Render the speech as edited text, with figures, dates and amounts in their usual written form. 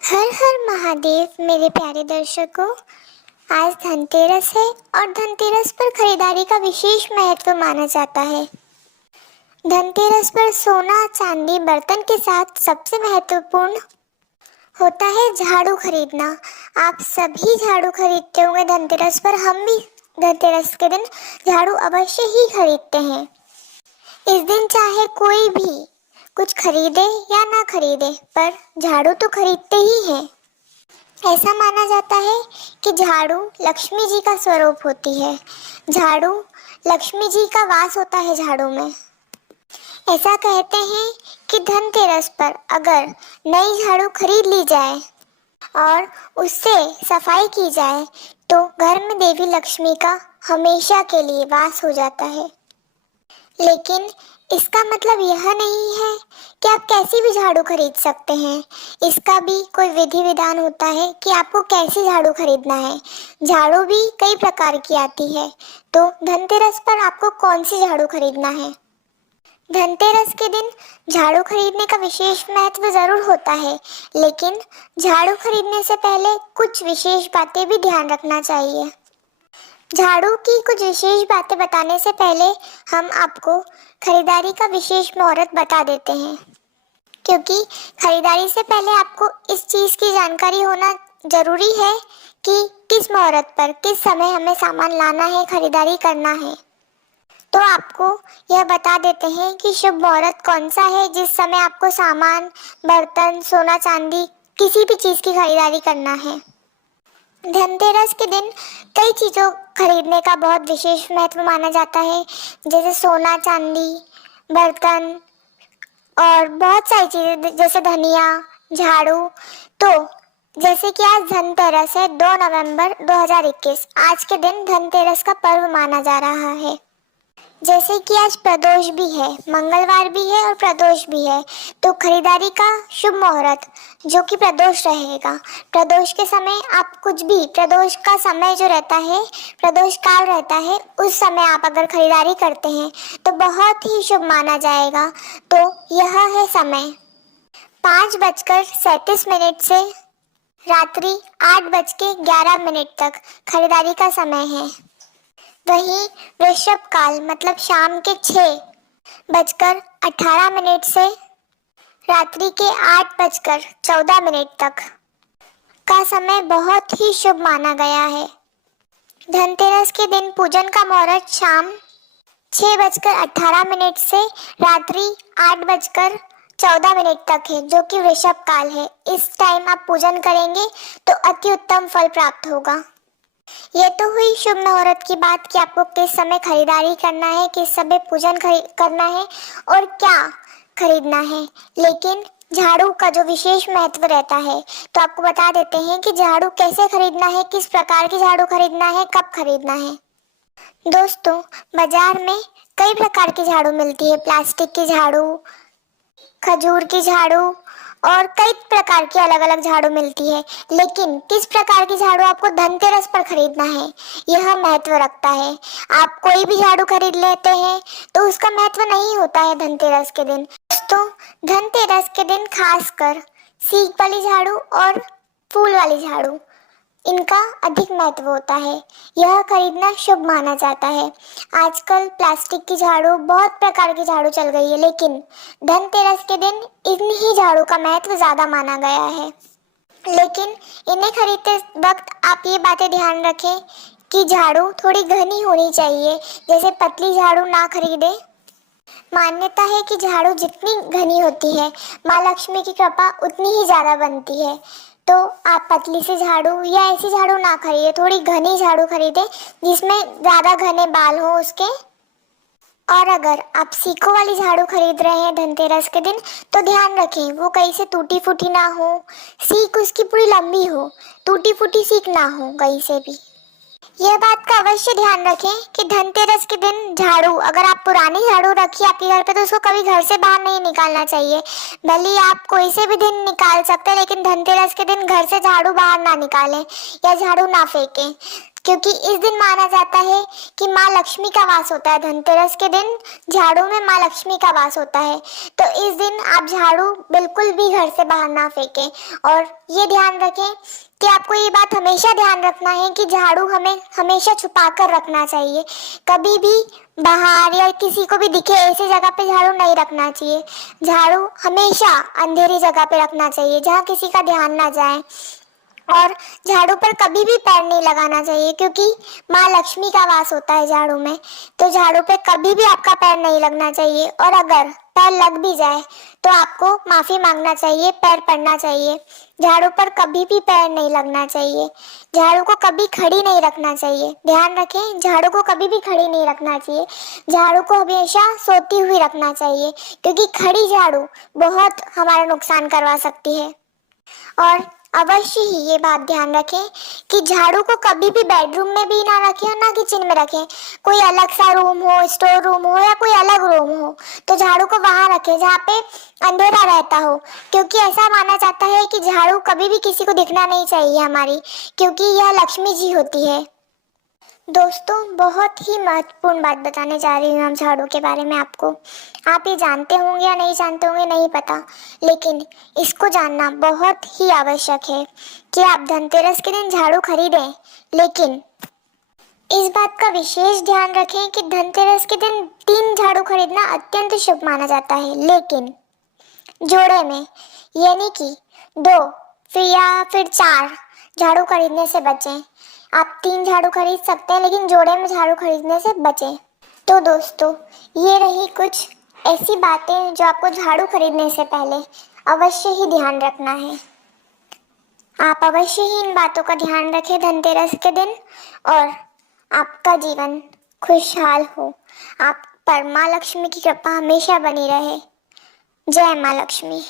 हर हर महादेव मेरे प्यारे दर्शकों। आज धनतेरस है और धनतेरस पर खरीदारी का विशेष महत्व माना जाता है। धनतेरस पर सोना चांदी बर्तन के साथ सबसे महत्वपूर्ण होता है झाड़ू खरीदना। आप सभी झाड़ू खरीदते होंगे धनतेरस पर। हम भी धनतेरस के दिन झाड़ू अवश्य ही खरीदते हैं। इस दिन चाहे कोई भी कुछ खरीदे या ना खरीदे, पर झाड़ू तो खरीदते ही हैं। ऐसा माना जाता है कि झाड़ू लक्ष्मी जी का स्वरूप होती है। झाड़ू लक्ष्मी जी का वास होता है झाड़ू में। ऐसा कहते हैं कि धनतेरस पर अगर नई झाड़ू खरीद ली जाए और उससे सफाई की जाए तो घर में देवी लक्ष्मी का हमेशा के लिए वास हो जाता है। लेकिन इसका मतलब यह नहीं है कि आप कैसी भी झाड़ू खरीद सकते हैं। इसका भी कोई विधि विधान होता है कि आपको कैसी झाड़ू खरीदना है। झाड़ू भी कई प्रकार की आती है, तो धनतेरस पर आपको कौन सी झाड़ू खरीदना है। धनतेरस के दिन झाड़ू खरीदने का विशेष महत्व जरूर होता है, लेकिन झाड़ू खरीदने से पहले कुछ विशेष बातें भी ध्यान रखना चाहिए। झाड़ू की कुछ विशेष बातें बताने से पहले हम आपको खरीदारी का विशेष मुहूर्त बता देते हैं, क्योंकि खरीदारी से पहले आपको इस चीज़ की जानकारी होना जरूरी है कि किस मुहूर्त पर किस समय हमें सामान लाना है, खरीदारी करना है। तो आपको यह बता देते हैं कि शुभ मुहूर्त कौन सा है जिस समय आपको सामान, बर्तन, सोना चांदी किसी भी चीज़ की खरीदारी करना है। धनतेरस के दिन कई चीज़ों खरीदने का बहुत विशेष महत्व माना जाता है, जैसे सोना चांदी, बर्तन और बहुत सारी चीज़ें जैसे धनिया, झाड़ू। तो जैसे कि आज धनतेरस है 2 नवंबर 2021। आज के दिन धनतेरस का पर्व माना जा रहा है। जैसे कि आज प्रदोष भी है, मंगलवार भी है और प्रदोष भी है, तो खरीदारी का शुभ मुहूर्त जो कि प्रदोष रहेगा। प्रदोष के समय आप कुछ भी, प्रदोष का समय जो रहता है, प्रदोष काल रहता है, उस समय आप अगर खरीदारी करते हैं तो बहुत ही शुभ माना जाएगा। तो यह है समय 5:37 से रात्रि 8:11 तक खरीदारी का समय है। वहीं वृषभ काल मतलब शाम के 6:18 से रात्रि के 8:14 तक का समय बहुत ही शुभ माना गया है। धनतेरस के दिन पूजन का मुहूर्त शाम 6:18 से रात्रि 8:14 तक है, जो कि वृषभ काल है। इस टाइम आप पूजन करेंगे तो अति उत्तम फल प्राप्त होगा। ये तो हुई शुभ मुहूर्त की बात कि आपको किस समय खरीदारी करना है, किस समय पूजन करना है और क्या खरीदना है। लेकिन झाड़ू का जो विशेष महत्व रहता है, तो आपको बता देते हैं कि झाड़ू कैसे खरीदना है, किस प्रकार की झाड़ू खरीदना है, कब खरीदना है। दोस्तों, बाजार में कई प्रकार की झाड़ू मिलती है। प्लास्टिक की झाड़ू, खजूर की झाड़ू और कई प्रकार की अलग अलग झाड़ू मिलती है। लेकिन किस प्रकार की झाड़ू आपको धनतेरस पर खरीदना है, यह महत्व रखता है। आप कोई भी झाड़ू खरीद लेते हैं तो उसका महत्व नहीं होता है धनतेरस के दिन। दोस्तों, धनतेरस के दिन खासकर सीक वाली झाड़ू और फूल वाली झाड़ू, इनका अधिक महत्व होता है। यह खरीदना शुभ माना जाता है। आजकल प्लास्टिक की झाड़ू, बहुत प्रकार की झाड़ू चल गई है, लेकिन धनतेरस के दिन इन्हीं झाड़ू का महत्व ज़्यादा माना गया है। लेकिन इन्हें खरीदते वक्त आप ये बातें ध्यान रखें कि झाड़ू थोड़ी घनी होनी चाहिए, जैसे पतली झाड़ू ना खरीदें। मान्यता है कि झाड़ू जितनी घनी होती है, माँ लक्ष्मी की कृपा उतनी ही ज़्यादा बनती है। तो आप पतली सी झाड़ू या ऐसी झाड़ू ना खरीदे, थोड़ी घनी झाड़ू खरीदें जिसमें ज़्यादा घने बाल हो उसके। और अगर आप सीकों वाली झाड़ू खरीद रहे हैं धनतेरस के दिन, तो ध्यान रखें वो कहीं से टूटी फूटी ना हो, सीक उसकी पूरी लंबी हो, टूटी फूटी सीक ना हो कहीं से भी। यह बात का अवश्य ध्यान रखें कि धनतेरस के दिन झाड़ू, अगर आप पुरानी झाड़ू रखी आपके घर पे, तो उसको कभी घर से बाहर नहीं निकालना चाहिए। भले आप कोई से भी दिन निकाल सकते हैं, लेकिन धनतेरस के दिन घर से झाड़ू बाहर ना निकालें या झाड़ू ना फेंकें। क्योंकि इस दिन माना जाता है कि माँ लक्ष्मी का वास होता है। धनतेरस के दिन झाड़ू में माँ लक्ष्मी का वास होता है। तो इस दिन आप झाड़ू बिल्कुल भी घर से बाहर ना फेंकें। और ये ध्यान रखें कि आपको ये बात हमेशा ध्यान रखना है कि झाड़ू हमें हमेशा छुपा कर रखना चाहिए। कभी भी बाहर या किसी को भी दिखे ऐसी जगह पे झाड़ू नहीं रखना चाहिए। झाड़ू हमेशा अंधेरी जगह पे रखना चाहिए जहाँ किसी का ध्यान ना जाए। और झाड़ू पर कभी भी पैर नहीं लगाना चाहिए क्योंकि माँ लक्ष्मी का वास होता है झाड़ू में। तो झाड़ू पे कभी भी आपका पैर नहीं लगना चाहिए। और अगर पैर लग भी जाए तो आपको माफी मांगना चाहिए, पैर पड़ना चाहिए। झाड़ू पर कभी भी पैर नहीं लगना चाहिए। झाड़ू को कभी खड़ी नहीं रखना चाहिए। ध्यान रखें, झाड़ू को कभी भी खड़ी नहीं रखना चाहिए। झाड़ू को हमेशा सोती हुई रखना चाहिए क्योंकि खड़ी झाड़ू बहुत हमारा नुकसान करवा सकती है। और अवश्य ही ये बात ध्यान रखें कि झाड़ू को कभी भी बेडरूम में भी ना रखें और ना किचन में रखें। कोई अलग सा रूम हो, स्टोर रूम हो या कोई अलग रूम हो, तो झाड़ू को वहां रखें जहाँ पे अंधेरा रहता हो। क्योंकि ऐसा माना जाता है कि झाड़ू कभी भी किसी को दिखना नहीं चाहिए हमारी, क्योंकि यह लक्ष्मी जी होती है। दोस्तों, बहुत ही महत्वपूर्ण बात बताने जा रही हूँ हम झाड़ू के बारे में आपको। आप ये जानते होंगे या नहीं जानते होंगे नहीं पता, लेकिन इसको जानना बहुत ही आवश्यक है कि आप धनतेरस के दिन झाड़ू खरीदें। लेकिन इस बात का विशेष ध्यान रखें कि धनतेरस के दिन 3 झाड़ू खरीदना अत्यंत शुभ माना जाता है, लेकिन जोड़े में यानी कि 2 फिर 4 झाड़ू खरीदने से बचें। आप 3 झाड़ू खरीद सकते हैं लेकिन जोड़े में झाड़ू खरीदने से बचें। तो दोस्तों, ये रही कुछ ऐसी बातें जो आपको झाड़ू खरीदने से पहले अवश्य ही ध्यान रखना है। आप अवश्य ही इन बातों का ध्यान रखें धनतेरस के दिन, और आपका जीवन खुशहाल हो। आप पर माँ लक्ष्मी की कृपा हमेशा बनी रहे। जय माँ लक्ष्मी।